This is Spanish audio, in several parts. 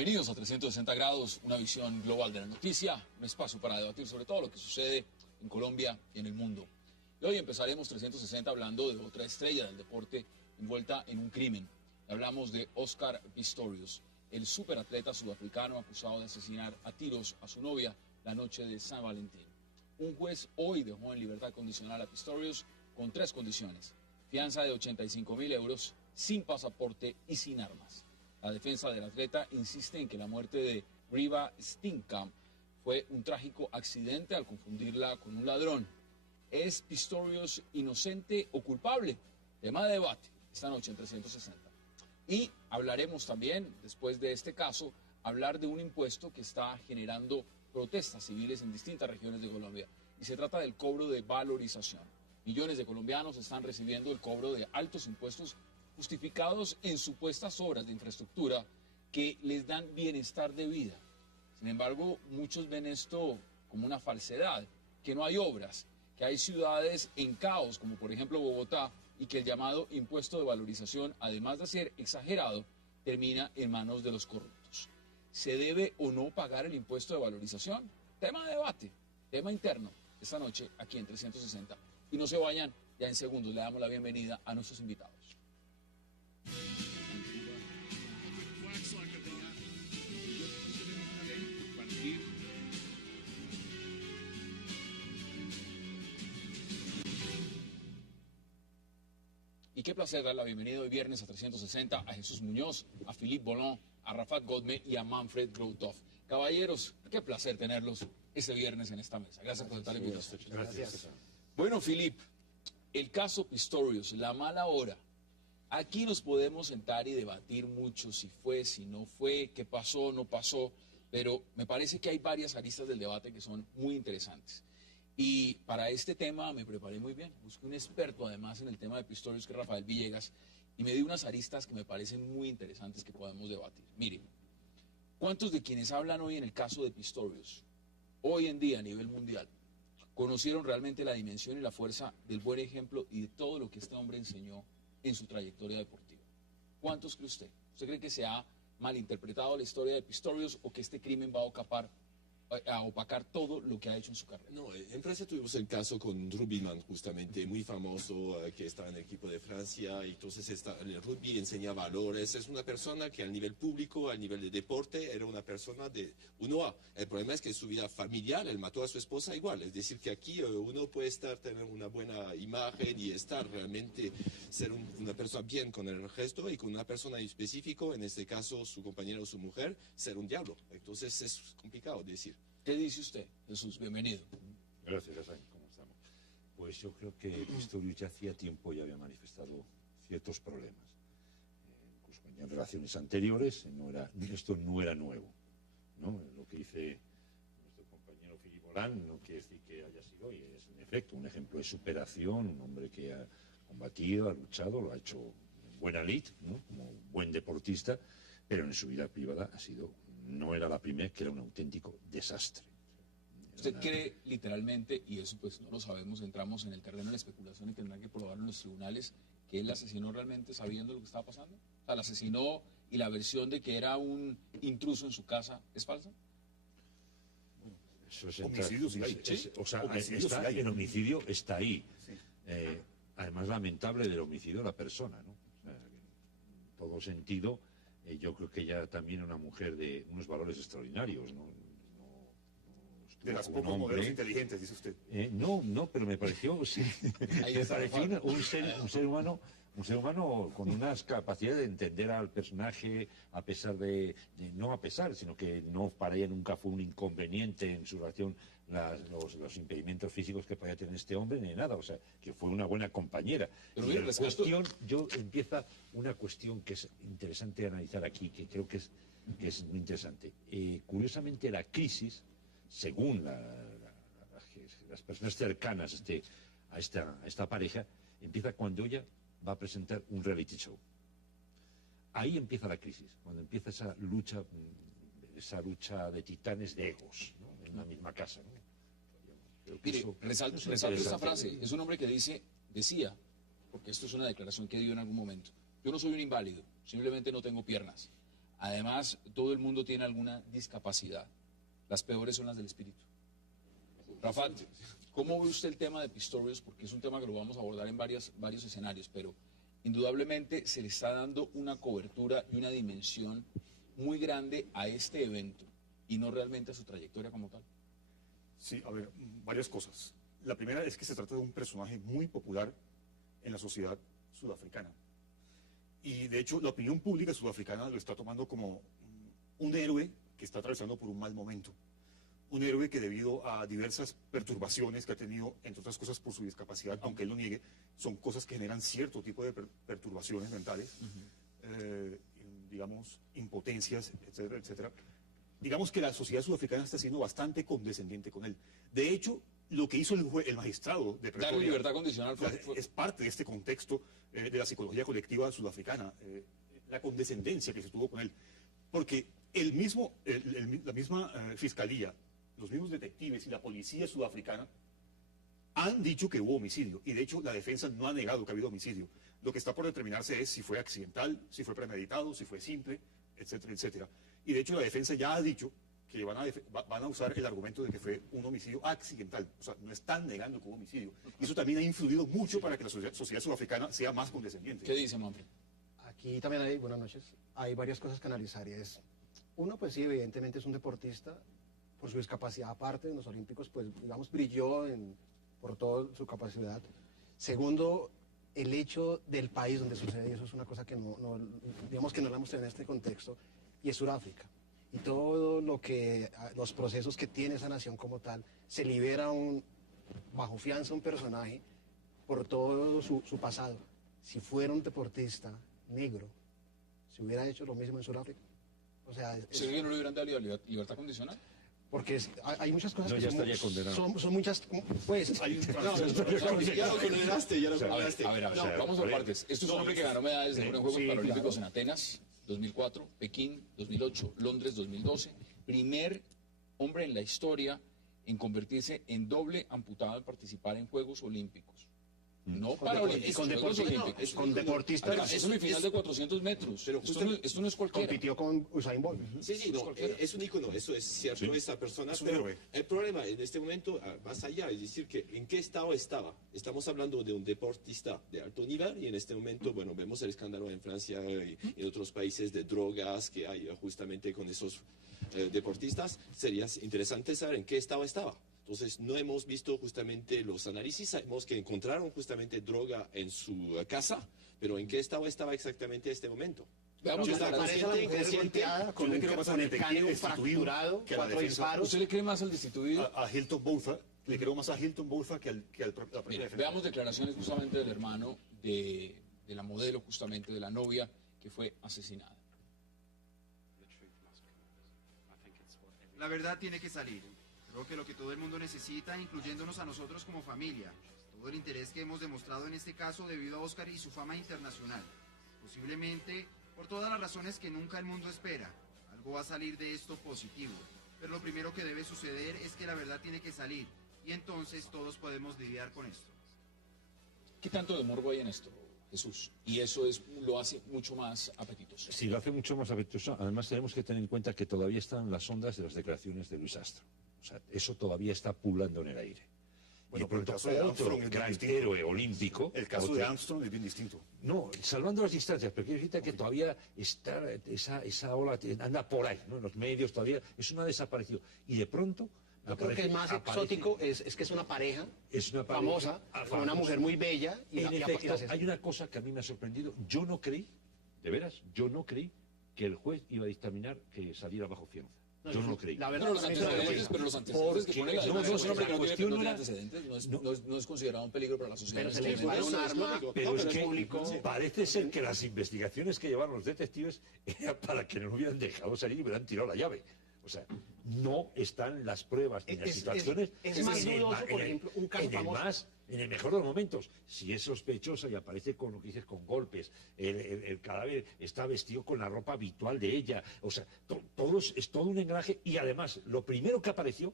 Bienvenidos a 360 grados, una visión global de la noticia, un espacio para debatir sobre todo lo que sucede en Colombia y en el mundo. Y hoy empezaremos 360 hablando de otra estrella del deporte envuelta en un crimen. Hablamos de Oscar Pistorius, el superatleta sudafricano acusado de asesinar a tiros a su novia la noche de San Valentín. Un juez hoy dejó en libertad condicional a Pistorius con 3 condiciones: fianza de 85.000 euros, sin pasaporte y sin armas. La defensa del atleta insiste en que la muerte de Reeva Steenkamp fue un trágico accidente al confundirla con un ladrón. ¿Es Pistorius inocente o culpable? Tema de debate esta noche en 360. Y hablaremos también, después de este caso, hablar de un impuesto que está generando protestas civiles en distintas regiones de Colombia. Y se trata del cobro de valorización. Millones de colombianos están recibiendo el cobro de altos impuestos justificados en supuestas obras de infraestructura que les dan bienestar de vida. Sin embargo, muchos ven esto como una falsedad, que no hay obras, que hay ciudades en caos, como por ejemplo Bogotá, y que el llamado impuesto de valorización, además de ser exagerado, termina en manos de los corruptos. ¿Se debe o no pagar el impuesto de valorización? Tema de debate, tema interno, esta noche aquí en 360. Y no se vayan, ya en segundos le damos la bienvenida a nuestros invitados. Y qué placer dar la bienvenida hoy viernes a 360 a Jesús Muñoz, a Philippe Bollon, a Rafat Godme y a Manfred Grouthoff. Caballeros, qué placer tenerlos este viernes en esta mesa. Gracias por estar invitados. Gracias. Bueno, Philippe, el caso Pistorius, la mala hora. Aquí nos podemos sentar y debatir mucho si fue, si no fue, qué pasó, no pasó, pero me parece que hay varias aristas del debate que son muy interesantes. Y para este tema me preparé muy bien. Busqué un experto además en el tema de Pistorius, que es Rafael Villegas, y me dio unas aristas que me parecen muy interesantes que podemos debatir. Miren, ¿cuántos de quienes hablan hoy en el caso de Pistorius, hoy en día a nivel mundial, conocieron realmente la dimensión y la fuerza del buen ejemplo y de todo lo que este hombre enseñó en su trayectoria deportiva? ¿Cuántos cree usted? ¿Usted cree que se ha malinterpretado la historia de Pistorius o que este crimen va a opacar todo lo que ha hecho en su carrera? No, en Francia tuvimos el caso con Rugbyman, justamente, muy famoso, que estaba en el equipo de Francia, y entonces el rugby enseña valores. Es una persona que al nivel público, al nivel de deporte, era una persona de 1A. El problema es que en su vida familiar, él mató a su esposa igual. Es decir, que aquí uno puede tener una buena imagen y estar realmente, ser una persona bien con el resto, y con una persona en específico, en este caso su compañero o su mujer, ser un diablo. Entonces es complicado decir. ¿Qué dice usted, Jesús? Bienvenido. Gracias, Hassan. ¿Cómo estamos? Pues yo creo que Pistorius ya hacía tiempo ya había manifestado ciertos problemas. Incluso en relaciones anteriores, esto no era nuevo, ¿no? Lo que dice nuestro compañero Philippe Bollon no quiere decir que haya sido hoy, es en efecto un ejemplo de superación, un hombre que ha combatido, ha luchado, lo ha hecho en buena lid, ¿no? Como buen deportista, pero en su vida privada no era la primera, que era un auténtico desastre. ¿Usted cree literalmente, y eso pues no lo sabemos, entramos en el terreno de la especulación y tendrán que probarlo en los tribunales, que él asesinó realmente sabiendo lo que estaba pasando? O sea, ¿la asesinó y la versión de que era un intruso en su casa es falsa? Eso es Homicidios sí hay. El homicidio está ahí. Sí. Además, lamentable del homicidio de la persona, ¿no? O sea, en todo sentido, yo creo que ella también una mujer de unos valores extraordinarios, ¿no? De las pocos modelos inteligentes, dice usted. No, pero me pareció, sí, me pareció un ser humano con unas capacidades de entender al personaje, a pesar no a pesar, sino que no para ella nunca fue un inconveniente en su relación los impedimentos físicos que podía tener este hombre, ni nada, o sea, que fue una buena compañera. Pero y bien, empieza una cuestión que es interesante analizar aquí, que creo que es muy interesante. Curiosamente, la crisis, según las personas cercanas a esta pareja, empieza cuando ella va a presentar un reality show. Ahí empieza la crisis, cuando empieza esa lucha de titanes de egos, ¿no? En la misma casa, ¿no? Mire, resalto esta frase. Es un hombre que decía, porque esto es una declaración que dio en algún momento: yo no soy un inválido, simplemente no tengo piernas. Además, todo el mundo tiene alguna discapacidad. Las peores son las del espíritu. Rafat, ¿cómo ve usted el tema de Pistorius? Porque es un tema que lo vamos a abordar en varios escenarios, pero indudablemente se le está dando una cobertura y una dimensión muy grande a este evento y no realmente a su trayectoria como tal. Sí, a ver, varias cosas. La primera es que se trata de un personaje muy popular en la sociedad sudafricana. Y de hecho, la opinión pública sudafricana lo está tomando como un héroe que está atravesando por un mal momento. Un héroe que debido a diversas perturbaciones que ha tenido, entre otras cosas por su discapacidad, aunque él lo niegue, son cosas que generan cierto tipo de perturbaciones mentales, digamos, impotencias, etcétera, etcétera. Digamos que la sociedad sudafricana está siendo bastante condescendiente con él. De hecho, lo que hizo el magistrado de Pretoria... Darle libertad condicional es parte de este contexto de la psicología colectiva sudafricana, la condescendencia que se tuvo con él. Porque la misma fiscalía, los mismos detectives y la policía sudafricana han dicho que hubo homicidio. Y de hecho la defensa no ha negado que ha habido homicidio. Lo que está por determinarse es si fue accidental, si fue premeditado, si fue simple, etcétera, etcétera. Y de hecho la defensa ya ha dicho que van a usar el argumento de que fue un homicidio accidental. O sea, no están negando que hubo homicidio. Y eso también ha influido mucho para que la sociedad sudafricana sea más condescendiente. ¿Qué dice, Manfred? Aquí también hay, buenas noches, hay varias cosas que analizar y es, uno, pues sí, evidentemente es un deportista, por su discapacidad aparte en los Olímpicos, pues digamos, brilló por toda su capacidad. Segundo, el hecho del país donde sucede, y eso es una cosa que digamos que no la hemos tenido en este contexto, y es Sudáfrica. Y todo los procesos que tiene esa nación como tal, se libera bajo fianza un personaje por todo su pasado. Si fuera un deportista negro, ¿se hubiera hecho lo mismo en Sudáfrica? O sea, ¿Se ve que no le hubieran dado libertad condicional? Porque hay muchas cosas que ya estaría condenado. son muchas, pues... Ya lo condenaste, ya lo condenaste. A ver, vamos por partes. Esto es un hombre que ganó medallas de oro en Juegos Paralímpicos en Atenas, 2004, Pekín, 2008, Londres, 2012. Primer hombre en la historia en convertirse en doble amputado al participar en Juegos Olímpicos. No paralímpicos, con deportistas. Es un final de 400 metros. Pero esto no es cualquiera. Compitió con Usain Bolt. Sí, no, es un icono, eso es cierto, esa persona, pero el problema en este momento, más allá, es decir, que en qué estado estaba. Estamos hablando de un deportista de alto nivel y en este momento, bueno, vemos el escándalo en Francia y en otros países de drogas que hay justamente con esos deportistas. Sería interesante saber en qué estado estaba. Entonces, no hemos visto justamente los análisis, sabemos que encontraron justamente droga en su casa, pero ¿en qué estado estaba exactamente en este momento? Veamos, Está consciente, con el cráneo fracturado, 4 disparos. ¿Usted le cree más al destituido? A Hilton Botha, le creo más a Hilton Botha que al propio defensa. Veamos declaraciones justamente del hermano de la modelo, justamente de la novia que fue asesinada. La verdad tiene que salir. Creo que lo que todo el mundo necesita, incluyéndonos a nosotros como familia. Todo el interés que hemos demostrado en este caso debido a Oscar y su fama internacional. Posiblemente por todas las razones que nunca el mundo espera. Algo va a salir de esto positivo. Pero lo primero que debe suceder es que la verdad tiene que salir. Y entonces todos podemos lidiar con esto. ¿Qué tanto de morbo hay en esto, Jesús? Y eso lo hace mucho más apetitoso. Sí, lo hace mucho más apetitoso. Además, tenemos que tener en cuenta que todavía están las ondas de las declaraciones de Luis Astro. O sea, eso todavía está pulando en el aire. Bueno, y de pronto el caso de otro Armstrong es gran distinto. héroe olímpico. El caso de Armstrong es bien distinto. No, salvando las distancias, pero quiero decirte que todavía está esa ola, anda por ahí, ¿no? En los medios todavía, eso no ha desaparecido. Y de pronto... Yo creo que el más exótico es que es una pareja famosa, con una mujer muy bella. Y en efecto, hay una cosa que a mí me ha sorprendido. Yo no creí, de veras, yo no creí que el juez iba a dictaminar que saliera bajo fianza. Yo no lo creí. La verdad, Pero los antecedentes que pone la defensa es un hombre que no tiene antecedentes, no es considerado un peligro para la sociedad. Pero se le dispara un arma, pero es que público. parece ser que las investigaciones que llevaron los detectives era para que no lo hubieran dejado salir y hubieran tirado la llave. O sea, no están las pruebas ni las situaciones. Es más dudoso, por ejemplo, un caso famoso. En el mejor de los momentos, si es sospechosa y aparece con lo que dices, con golpes, el cadáver está vestido con la ropa habitual de ella, o sea, es todo un engranaje. Y además, lo primero que apareció,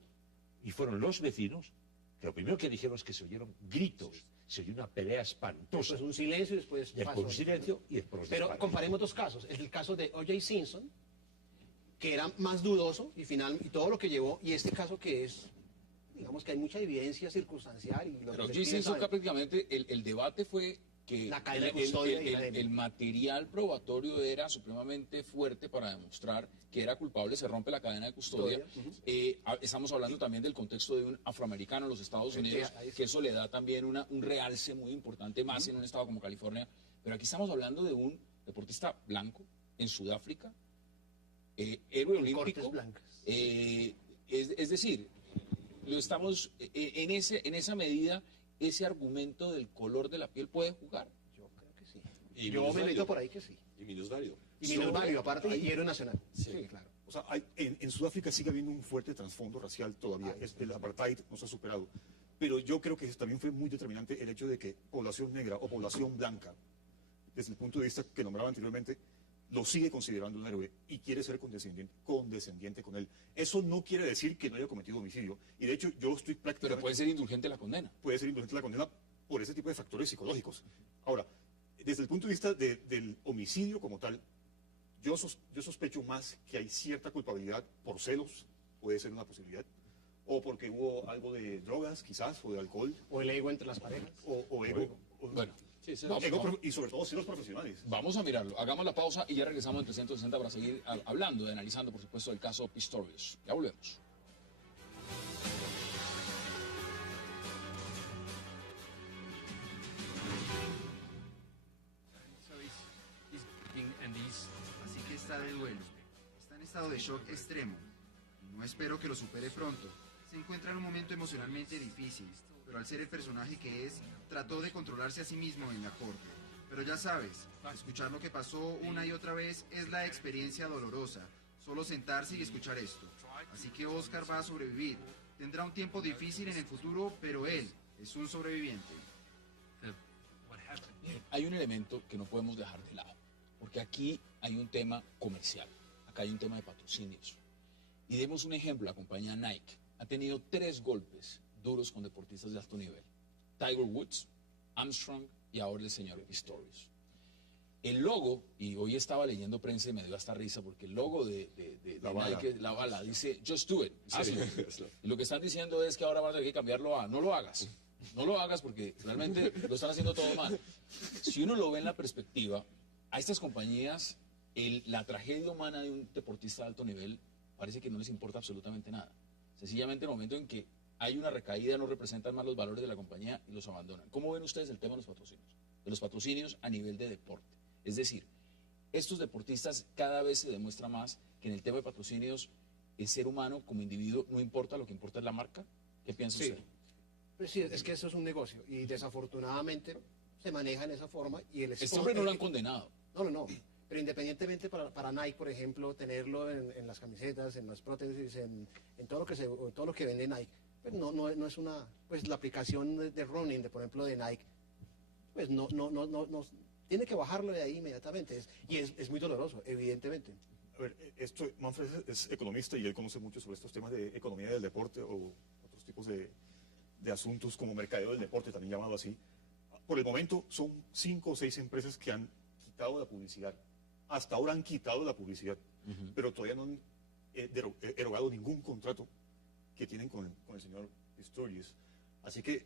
y fueron los vecinos, que lo primero que dijeron es que se oyeron gritos, se oyó una pelea espantosa. Pues un silencio y después pasó. Un silencio y después los Pero disparos. comparemos dos casos. Es el caso de O.J. Simpson, que era más dudoso y todo lo que llevó, y este caso que es, digamos que hay mucha evidencia circunstancial. Y lo Pero que yo hice ustedes eso saben, acá prácticamente, el debate fue que La cadena de custodia y la el material probatorio era supremamente fuerte para demostrar que era culpable, se rompe la cadena de custodia. Estamos hablando también del contexto de un afroamericano en los Estados Unidos, ahí sí. que eso le da también un realce muy importante, más en un estado como California. Pero aquí estamos hablando de un deportista blanco en Sudáfrica, héroe En cortes olímpico. blancas. Es decir, lo estamos en esa medida, ese argumento del color de la piel puede jugar. Yo creo que sí. Y Yo me minusválido. meto por ahí que sí. Y minusválido. Y minusválido, aparte, y héroe nacional. Sí. Claro. O sea, en Sudáfrica sigue habiendo un fuerte trasfondo racial todavía. El apartheid no se ha superado. Pero yo creo que también fue muy determinante el hecho de que población negra o población blanca, desde el punto de vista que nombraba anteriormente, lo sigue considerando un héroe y quiere ser condescendiente con él. Eso no quiere decir que no haya cometido homicidio. Y de hecho, yo estoy Pero prácticamente... puede ser indulgente la condena. puede ser indulgente la condena por ese tipo de factores psicológicos. Ahora, desde el punto de vista del homicidio como tal, yo sospecho más que hay cierta culpabilidad por celos, puede ser una posibilidad, o porque hubo algo de drogas, quizás, o de alcohol, O el ego entre las parejas. o ego. Bueno, Sí, sí. Y sobre todo celos profesionales. vamos a mirarlo. Hagamos la pausa y ya regresamos en 360 para seguir hablando y analizando, por supuesto, el caso Pistorius. Ya volvemos. Así que está de duelo. Está en estado de shock extremo. No espero que lo supere pronto. Se encuentra en un momento emocionalmente difícil, pero al ser el personaje que es, trató de controlarse a sí mismo en la corte. Pero ya sabes, escuchar lo que pasó una y otra vez es la experiencia dolorosa. Solo sentarse y escuchar esto. Así que Oscar va a sobrevivir. Tendrá un tiempo difícil en el futuro, pero él es un sobreviviente. Bien, hay un elemento que no podemos dejar de lado, porque aquí hay un tema comercial, acá hay un tema de patrocinios. Y demos un ejemplo, la compañía Nike ha tenido 3 golpes duros con deportistas de alto nivel. Tiger Woods, Armstrong y ahora el señor Pistorius. El logo, y hoy estaba leyendo prensa y me dio hasta risa, porque el logo de La bala. Nike, la bala, dice Just do it, hazlo. Hazlo. Y lo que están diciendo es que ahora van a tener que cambiarlo a no lo hagas. No lo hagas porque realmente lo están haciendo todo mal. Si uno lo ve en la perspectiva, a estas compañías la tragedia humana de un deportista de alto nivel parece que no les importa absolutamente nada. Sencillamente en el momento en que hay una recaída no representan más los valores de la compañía y los abandonan. ¿Cómo ven ustedes el tema de los patrocinios? De los patrocinios a nivel de deporte. Es decir, estos deportistas cada vez se demuestra más que en el tema de patrocinios el ser humano como individuo no importa, lo que importa es la marca. ¿Qué piensa Sí. usted? Pues sí, es que eso es un negocio y desafortunadamente se maneja en esa forma y el Este hombre no lo han condenado. No. Pero independientemente para Nike, por ejemplo, tenerlo en las camisetas, en las prótesis, en todo lo que vende Nike, pues no es una, pues la aplicación de running, por ejemplo, de Nike, pues no tiene que bajarlo de ahí inmediatamente. Es muy doloroso, evidentemente. A ver, Manfred es economista y él conoce mucho sobre estos temas de economía del deporte o otros tipos de asuntos como mercadeo del deporte, también llamado así. Por el momento son 5 o 6 empresas que han quitado la publicidad. Hasta ahora han quitado la publicidad, pero todavía no han erogado ningún contrato que tienen con el señor Pistorius. Así que,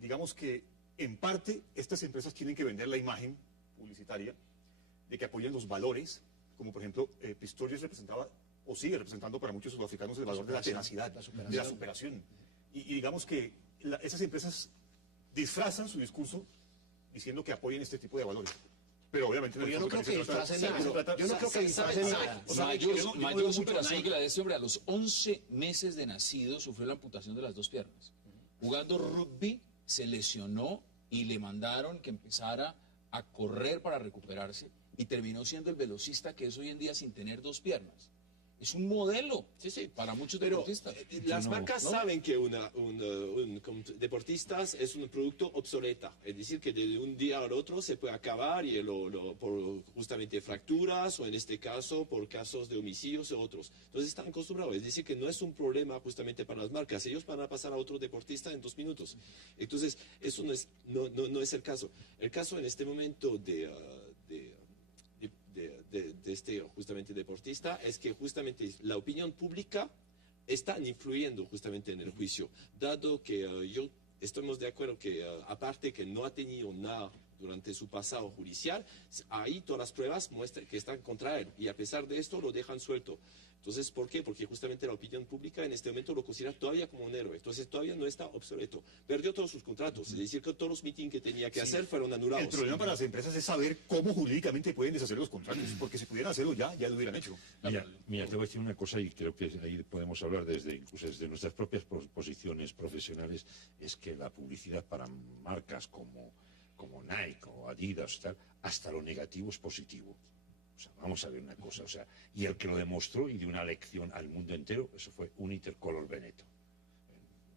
digamos que en parte estas empresas tienen que vender la imagen publicitaria de que apoyan los valores, como por ejemplo Pistorius representaba o sigue representando para muchos sudafricanos el valor de la tenacidad, de la superación. Y digamos que esas empresas disfrazan su discurso diciendo que apoyen este tipo de valores. Pero obviamente... Pero yo no creo que disfracen Sí, pero- nada. Yo no creo que disfracen nada. O sea, Mayor, yo no mayor veo mucho superación Nike. que la de este hombre. A los 11 meses de nacido sufrió la amputación de las 2 piernas. Jugando rugby se lesionó y le mandaron que empezara a correr para recuperarse y terminó siendo el velocista que es hoy en día sin tener 2 piernas. Es un modelo para muchos Pero deportistas. las marcas saben que un deportista es un producto obsoleta, es decir, que de un día al otro se puede acabar y por justamente fracturas o en este caso por casos de homicidios o otros. Entonces están acostumbrados, es decir, que no es un problema justamente para las marcas, ellos van a pasar a otro deportista en 2 minutos. Entonces eso no es el caso. El caso en este momento de de este justamente deportista es que justamente la opinión pública están influyendo justamente en el juicio, dado que yo estamos de acuerdo que aparte que no ha tenido nada durante su pasado judicial, ahí todas las pruebas muestran que están contra él y a pesar de esto lo dejan suelto. Entonces, ¿por qué? Porque justamente la opinión pública en este momento lo considera todavía como un héroe. Entonces, todavía no está obsoleto. Perdió todos sus contratos. Es decir, que todos los meetings que tenía que hacer fueron anulados. El problema para las empresas es saber cómo jurídicamente pueden deshacer los contratos, porque si pudieran hacerlo ya lo hubieran hecho. Mira, te voy a decir una cosa y creo que ahí podemos hablar incluso desde nuestras propias posiciones profesionales, es que la publicidad para marcas como Nike o Adidas, tal, hasta lo negativo es positivo. O sea, vamos a ver una cosa, o sea, y el que lo demostró y dio una lección al mundo entero, eso fue Uniter Color Veneto.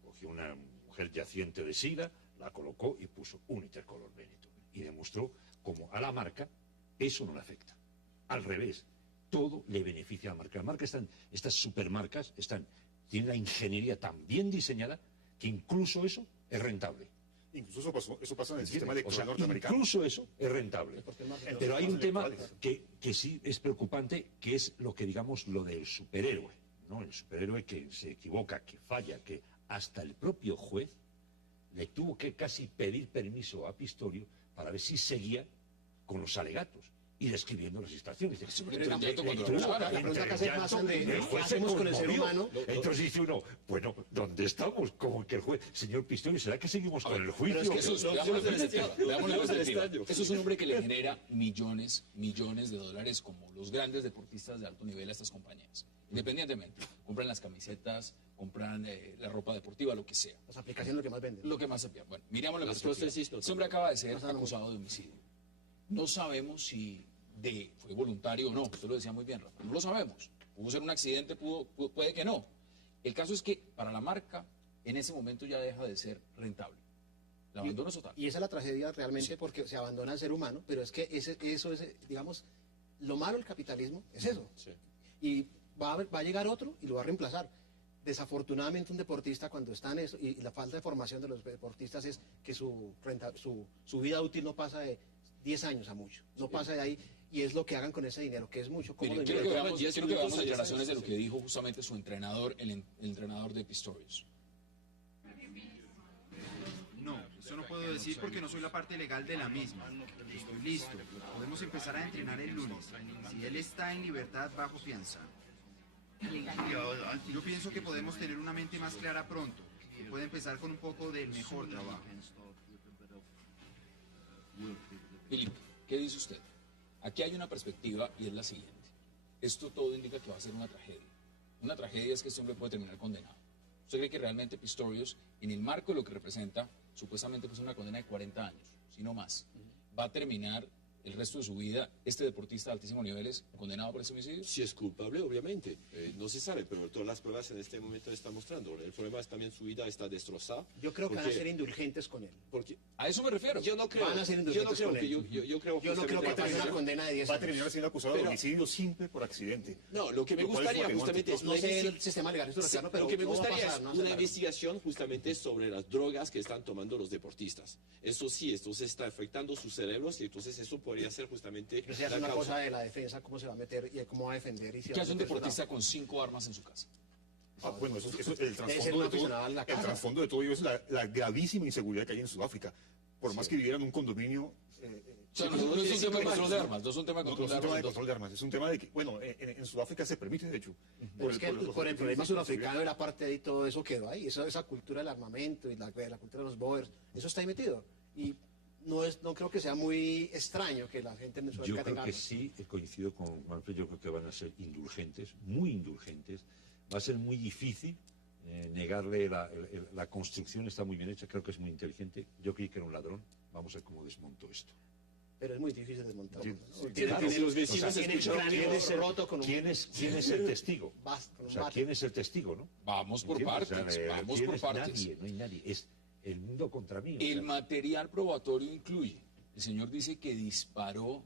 Cogió una mujer yaciente de SIDA, la colocó y puso Uniter Color Veneto. Y demostró cómo a la marca eso no le afecta. Al revés, todo le beneficia a la marca. La marca estas supermarcas tienen la ingeniería tan bien diseñada que incluso eso es rentable. Incluso eso pasa en el sistema electoral norteamericano. Incluso eso es rentable. Pero hay un tema que sí es preocupante, que es lo que digamos lo del superhéroe, ¿no? El superhéroe que se equivoca, que falla, que hasta el propio juez le tuvo que casi pedir permiso a Pistorio para ver si seguía con los alegatos y describiendo las instalaciones. Entonces dice uno, bueno, ¿dónde estamos? Como que el juez, señor Pistorio, ¿será que seguimos con el juicio? Pero es que eso es un hombre que le genera millones de dólares como los grandes deportistas de alto nivel a estas compañías. Independientemente, compran las camisetas, compran la ropa deportiva, lo que sea. Las aplicaciones lo que más venden. Lo que más se pierde. Bueno, miramos la perspectiva. Este hombre acaba de ser acusado de homicidio. No sabemos si fue voluntario o no, usted lo decía muy bien, Rafa, no lo sabemos. Pudo ser un accidente, puede que no. El caso es que para la marca, en ese momento ya deja de ser rentable. El abandono es total. Y esa es la tragedia realmente porque se abandona al ser humano, pero es que eso es, digamos, lo malo del capitalismo es eso. Sí. Y va a llegar otro y lo va a reemplazar. Desafortunadamente un deportista cuando está en eso, y la falta de formación de los deportistas es que su vida útil no pasa de 10 años a mucho, no pasa de ahí, y es lo que hagan con ese dinero, que es mucho. Quiero que veamos las declaraciones de lo que dijo justamente su entrenador, el entrenador de Pistorius. No, eso no puedo decir porque no soy la parte legal de la misma. Estoy listo, podemos empezar a entrenar el lunes, si él está en libertad bajo fianza. Yo pienso que podemos tener una mente más clara pronto, que puede empezar con un poco del mejor trabajo. Filipe, ¿qué dice usted? Aquí hay una perspectiva y es la siguiente. Esto todo indica que va a ser una tragedia. Una tragedia es que este hombre puede terminar condenado. ¿Usted cree que realmente Pistorius, en el marco de lo que representa, supuestamente pues una condena de 40 años, si no más, va a terminar el resto de su vida, este deportista de altísimos niveles, condenado por ese homicidio? Si es culpable, obviamente. No se sabe, pero todas las pruebas en este momento están mostrando. El problema es también su vida está destrozada. Yo creo que van a ser indulgentes con él. Porque a eso me refiero. Yo no creo. Van a ser indulgentes con él. Yo no creo que tenga una condena de 10 años. Va a terminar siendo acusado de homicidio simple por accidente. No, lo que me gustaría justamente es... No sé el sistema legal, pero lo que me gustaría es una investigación justamente sobre las drogas que están tomando los deportistas. Eso sí, esto se está afectando sus cerebros y entonces eso podría ser justamente... Pero se hace una cosa de la defensa, cómo se va a meter y cómo va a defender. Y si ¿qué hace un deportista con 5 armas en su casa? Bueno, el trasfondo de todo ello es la gravísima inseguridad que hay en Sudáfrica. Por más que vivieran en un condominio... no es un tema de control de armas, no es un tema de control de armas. Es un tema de que, bueno, en Sudáfrica se permite, de hecho. Pero es que por el problema sudafricano era parte de todo eso quedó ahí. Esa cultura del armamento y la cultura de los boers, eso está ahí metido. Y no creo que sea muy extraño que la gente en Sudáfrica tenga. Yo creo que sí, coincido con Manfred, yo creo que van a ser indulgentes, muy indulgentes. Va a ser muy difícil negarle la construcción, está muy bien hecha, creo que es muy inteligente. Yo creí que era un ladrón, vamos a ver cómo desmonto esto. Pero es muy difícil desmontarlo. ¿Quién es el testigo? ¿Quién es el testigo, no? Vamos por partes, vamos por partes. No hay nadie, es el mundo contra mí. El material probatorio incluye, el señor dice que disparó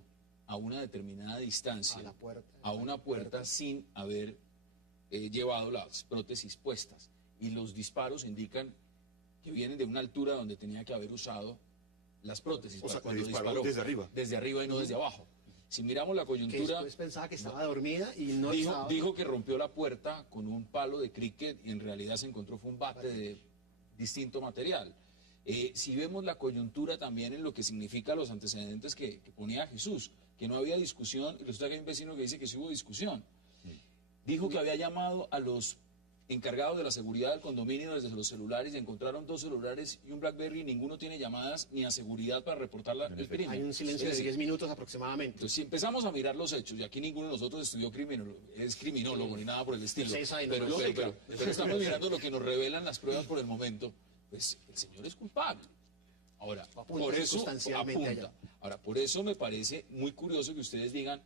a una determinada distancia, a una puerta sin haber llevado las prótesis puestas. Y los disparos indican que vienen de una altura donde tenía que haber usado las prótesis. O sea, cuando disparó desde arriba. Desde arriba y no desde abajo. Si miramos la Que coyuntura, después pensaba que estaba dormida y no dijo, estaba. dijo que rompió la puerta con un palo de cricket y en realidad se encontró fue un bate de distinto material. Si vemos la coyuntura también en lo que significa los antecedentes que ponía Jesús, que no había discusión, y resulta que hay un vecino que dice que sí hubo discusión. Dijo que había llamado a los encargados de la seguridad del condominio desde los celulares y encontraron 2 celulares y un BlackBerry y ninguno tiene llamadas ni a seguridad para reportar el crimen. Hay un silencio Es de decir, 10 minutos aproximadamente. entonces, si empezamos a mirar los hechos, y aquí ninguno de nosotros estudió es criminólogo ni nada por el estilo, Sí, esa y no pero, más. pero estamos mirando lo que nos revelan las pruebas por el momento, pues el señor es culpable. Ahora, Apunta por eso circunstancialmente apunta. allá. Ahora, por eso me parece muy curioso que ustedes digan,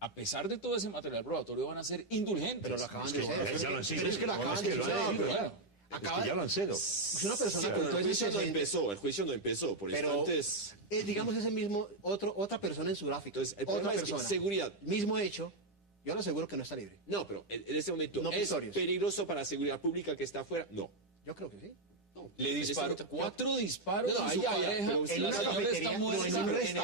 a pesar de todo ese material probatorio, van a ser indulgentes. Pero lo acaban Es de que hacer. ya lo han sido. Pero es que lo No, acaban es de que lo han hacer. hecho. Pero bueno, Acaba- Es que ya lo han sido. Es una persona Sí, con pero todo el ese juicio no antecedente, empezó, el juicio no empezó, por pero instantes. digamos ese mismo, otra persona en Sudáfrica, Entonces, el otra problema es que persona, seguridad. mismo hecho, yo le aseguro que no está libre. No, pero en este momento, No ¿es Pistorius. peligroso para la seguridad pública que está afuera? No. Yo creo que sí. No. le En este disparó momento- 4 disparos No, a ahí su ya, pareja. pero En La una señora cafetería, está no, muerta en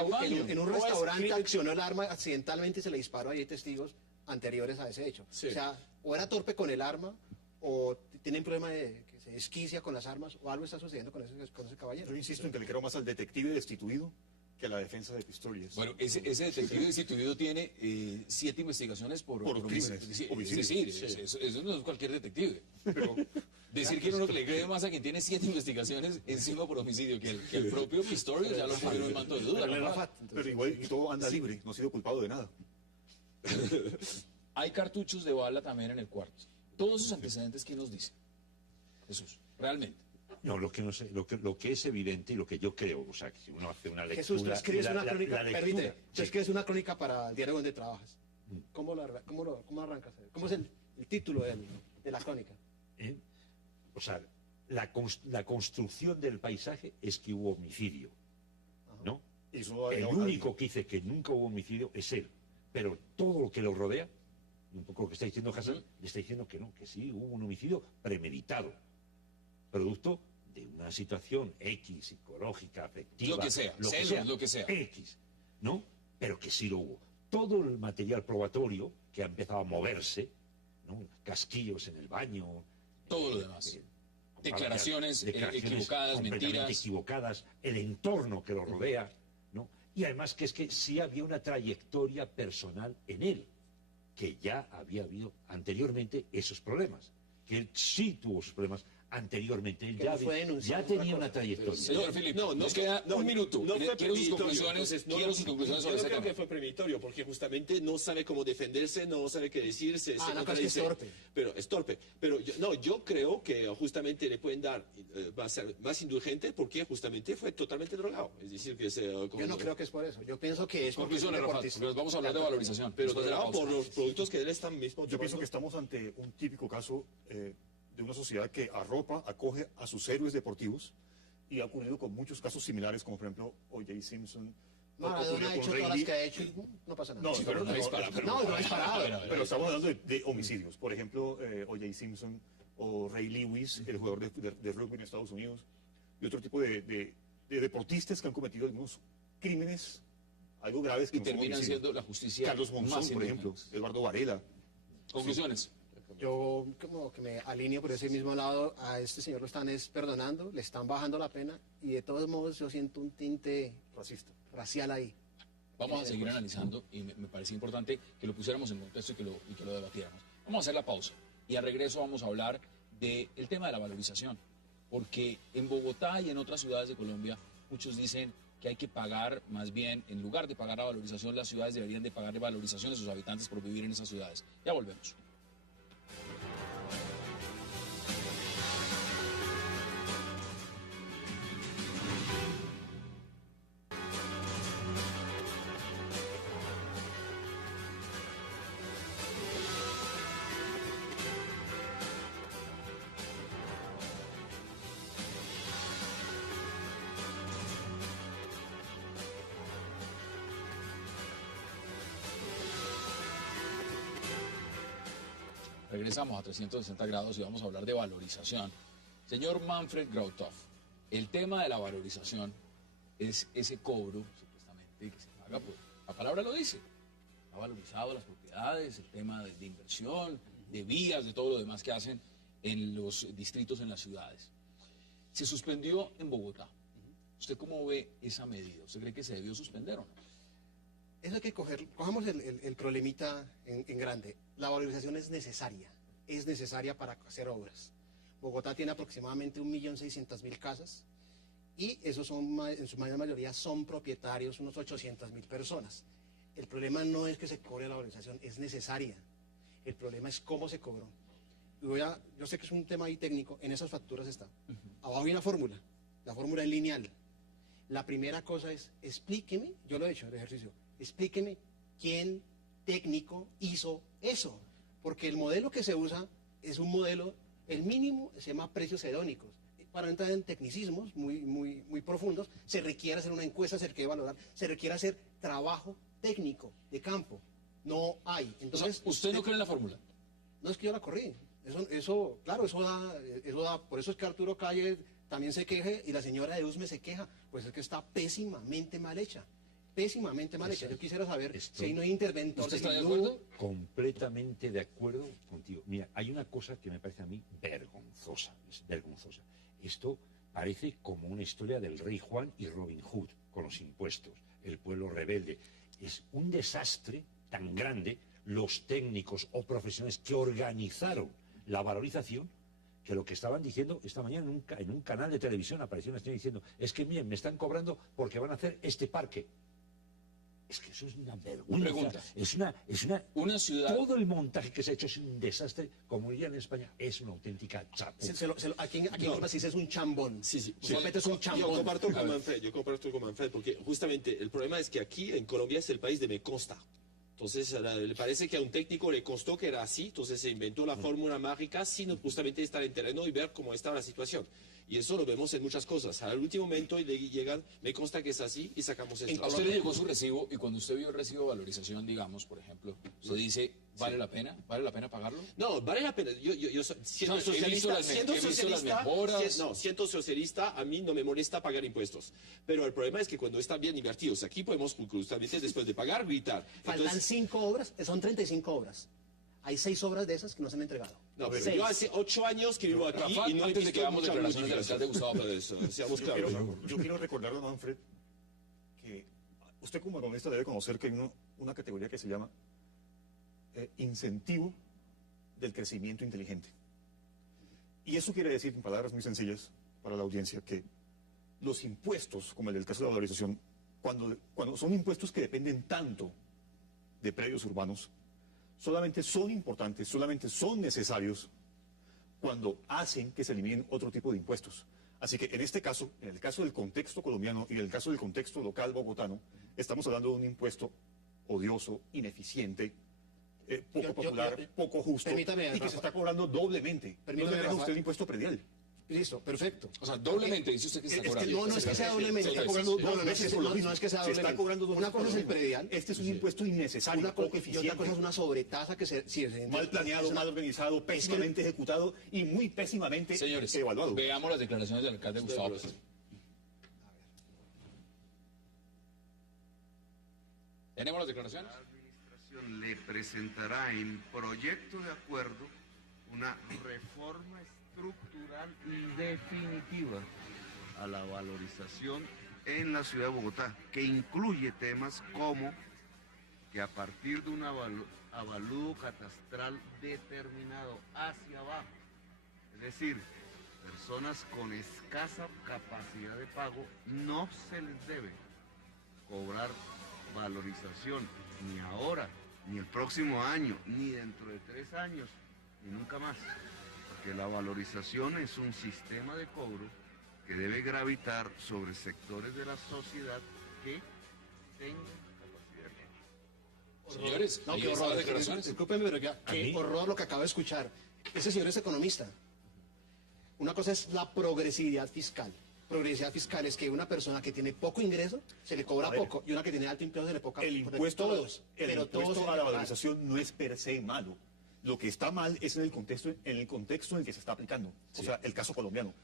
un baño. en un No, es restaurante crimen. accionó el arma accidentalmente y se le disparó. Ahí hay testigos anteriores a ese hecho. Sí. O sea, o era torpe con el arma, o tiene un problema de que se desquicia con las armas, o algo está sucediendo con ese caballero. Yo insisto en que le creo más al detective destituido que a la defensa de Pistorius. Bueno, ese detective destituido tiene 7 investigaciones por crímenes, Sí, homicidios. Es decir, Sí. eso no es cualquier detective. Pero Decir que uno le cree más a quien tiene 7 investigaciones encima por homicidio que el propio Pistorius ya lo pusieron en manto de duda. Pero ¿no? Rafat, entonces, pero igual y todo anda libre, no ha sido culpado de nada. Hay cartuchos de bala también en el cuarto. Todos esos antecedentes, ¿quién nos dice? Jesús, realmente. No, lo que, no sé, lo que es evidente y lo que yo creo, o sea, que si uno hace una lectura... Jesús, tú escribes una la crónica, lectura, permíteme, tú sí. escribes una crónica para el diario donde trabajas. ¿Cómo arrancas? ¿Cómo es el título de la crónica? ¿Eh? O sea, la construcción del paisaje es que hubo homicidio, ¿no? Y eso El hay- único que dice que nunca hubo homicidio es él, pero todo lo que lo rodea, un poco lo que está diciendo Hassan, le está diciendo que no, que sí, hubo un homicidio premeditado, producto de una situación X, psicológica, afectiva, Lo que sea, celos, lo que sea. X, ¿no? Pero que sí lo hubo. Todo el material probatorio que ha empezado a moverse, ¿no? Casquillos en el baño, Todo lo demás. Declaraciones equivocadas, completamente mentiras. equivocadas, el entorno que lo rodea, ¿no? Y además que es que sí había una trayectoria personal en él, que ya había habido anteriormente esos problemas, que él sí tuvo sus problemas anteriormente, él Que ya, no fue denunciado ya por tenía otra una cosa. trayectoria. Señor Filipe, nos queda un minuto. No fue Quiero sus premeditorio, conclusiones, entonces, no, quiero sus conclusiones sobre yo ese creo tema. que fue premeditorio, porque justamente no sabe cómo defenderse, no sabe qué decir, se no, pero es que es contradice. torpe. Pero es torpe. Pero yo creo que justamente le pueden dar, va a ser más indulgente porque justamente fue totalmente drogado. Es decir, que se... Yo no creo que es por eso. Yo pienso que es porque es un Conclusiones, Rafa, deportista. porque nos vamos a hablar de valorización. Pero después de la drogado por pausa. los productos que él está mismo Yo pienso tomando. que estamos ante un típico caso de una sociedad que arropa, acoge a sus héroes deportivos y ha ocurrido con muchos casos similares, como por ejemplo O.J. Simpson. Maradona ocurrió ha con hecho Ray todas las Lee. que ha hecho y no pasa nada. No, Sí, pero pero no dispara, pero- No, no ha disparado. Pero estamos hablando de homicidios. Por ejemplo, O.J. Simpson o Ray Lewis, el jugador de rugby en Estados Unidos, y otro tipo de deportistas que han cometido algunos crímenes algo graves que Y no son terminan homicidios. siendo la justicia Carlos Monzón, más por ejemplo, indulgente. Eduardo Varela. Conclusiones. Yo como que me alineo por ese mismo lado. A este señor lo están perdonando, le están bajando la pena y de todos modos yo siento un tinte Racista. racial ahí. Vamos a seguir analizando y me parece importante que lo pusiéramos en contexto y que lo debatiéramos. Vamos a hacer la pausa y al regreso vamos a hablar del tema de la valorización. Porque en Bogotá y en otras ciudades de Colombia muchos dicen que hay que pagar, más bien, en lugar de pagar la valorización, las ciudades deberían de pagarle valorización a sus habitantes por vivir en esas ciudades. Ya volvemos. Regresamos a 360 grados y vamos a hablar de valorización. Señor Manfred Grauthoff, el tema de la valorización es ese cobro, supuestamente, que se paga por... La palabra lo dice, ha valorizado las propiedades, el tema de inversión, de vías, de todo lo demás que hacen en los distritos, en las ciudades. Se suspendió en Bogotá. ¿Usted cómo ve esa medida? ¿Usted cree que se debió suspender o no? Eso hay que cojamos el problemita en grande. La valorización es necesaria para hacer obras. Bogotá tiene aproximadamente 1.600.000 casas y esos son, en su mayoría son propietarios, unos 800.000 personas. El problema no es que se cobre la valorización, es necesaria. El problema es cómo se cobró. Yo sé que es un tema ahí técnico, en esas facturas está. Abajo hay una fórmula, la fórmula es lineal. La primera cosa es, explíqueme, yo lo he hecho, el ejercicio, explíqueme quién técnico hizo eso, porque el modelo que se usa es un modelo, el mínimo se llama precios hedónicos. Para no entrar en tecnicismos muy profundos, se requiere hacer una encuesta, se requiere valorar, se requiere hacer trabajo técnico de campo. No hay. Entonces, ¿usted no cree en la fórmula? No, es que yo la corrí. Claro, eso da, por eso es que Arturo Calle también se queje y la señora de Usme se queja, pues es que está pésimamente mal hecha. Pésimamente mal hecha. Yo quisiera saber si no hay interventor. ¿Usted está de acuerdo? Completamente de acuerdo contigo. Mira, hay una cosa que me parece a mí vergonzosa. Es vergonzosa. Esto parece como una historia del rey Juan y Robin Hood, con los impuestos, el pueblo rebelde. Es un desastre tan grande, los técnicos o profesionales que organizaron la valorización, que lo que estaban diciendo esta mañana en un canal de televisión apareció una señora diciendo, es que miren, me están cobrando porque van a hacer este parque. Es que eso es una vergüenza. Pregunta. Una ciudad... Todo el montaje que se ha hecho es un desastre, como dirían en España, es una auténtica chapó. Aquí en Brasil es un chambón. Sí. Es un chambón. Yo comparto con Manfred, porque justamente el problema es que aquí en Colombia es el país de me consta. Entonces, le parece que a un técnico le costó que era así, entonces se inventó la fórmula mágica sin justamente estar en terreno y ver cómo estaba la situación. Y eso lo vemos en muchas cosas. Al último momento le llegan, me consta que es así y sacamos esto. A usted le llegó su recibo y cuando usted vio el recibo de valorización, digamos, por ejemplo, usted dice, ¿vale la pena? ¿Vale la pena pagarlo? No, vale la pena. Siendo socialista, a mí no me molesta pagar impuestos. Pero el problema es que cuando están bien invertidos, aquí podemos justamente después de pagar, gritar. Faltan 5 obras, son 35 obras. Hay 6 obras de esas que no se han entregado. No, pero 6. Yo hace 8 años que vivo aquí Rafa, y no antes de que hagamos declaraciones del alcalde Gustavo Pérez. Seamos claros. Yo quiero recordarle a Manfred que usted como economista debe conocer que hay una categoría que se llama incentivo del crecimiento inteligente. Y eso quiere decir, en palabras muy sencillas para la audiencia, que los impuestos, como el del caso de la valorización, cuando son impuestos que dependen tanto de predios urbanos, solamente son importantes, solamente son necesarios cuando hacen que se eliminen otro tipo de impuestos. Así que en este caso, en el caso del contexto colombiano y en el caso del contexto local bogotano, estamos hablando de un impuesto odioso, ineficiente, poco popular, poco justo, y que se está cobrando doblemente. No le deja usted el impuesto predial. Listo, perfecto. O sea, doblemente dice usted que se está cobrando. No es que sea doblemente. Se está cobrando dos veces por lo mismo. No es que sea Se está doblemente. cobrando dos Una veces por cosa es lo el mismo. predial. Este es un impuesto innecesario, Y poco otra eficiente, cosa es una sobretasa que se mal planeado, mal organizado, pésimamente ejecutado y muy pésimamente Señores, evaluado. veamos las declaraciones del alcalde Gustavo Pérez. ¿Tenemos las declaraciones? La administración le presentará en proyecto de acuerdo una reforma estructural y definitiva a la valorización en la ciudad de Bogotá, que incluye temas como que a partir de un avalúo catastral determinado hacia abajo, es decir, personas con escasa capacidad de pago, no se les debe cobrar valorización ni ahora, ni el próximo año, ni dentro de 3 años, ni nunca más. Porque la valorización es un sistema de cobro que debe gravitar sobre sectores de la sociedad que tengan capacidad. Señores, No, ahí qué están horror. las declaraciones. Discúlpeme, pero qué horror lo que acabo de escuchar. Ese señor es economista. Una cosa es la progresividad fiscal. Progresividad fiscal es que una persona que tiene poco ingreso se le cobra poco y una que tiene alto ingreso se le cobra El impuesto, todos. el Pero impuesto todos a la valorización no es per se malo. Lo que está mal es en el contexto en el que se está aplicando. O sea, el caso colombiano.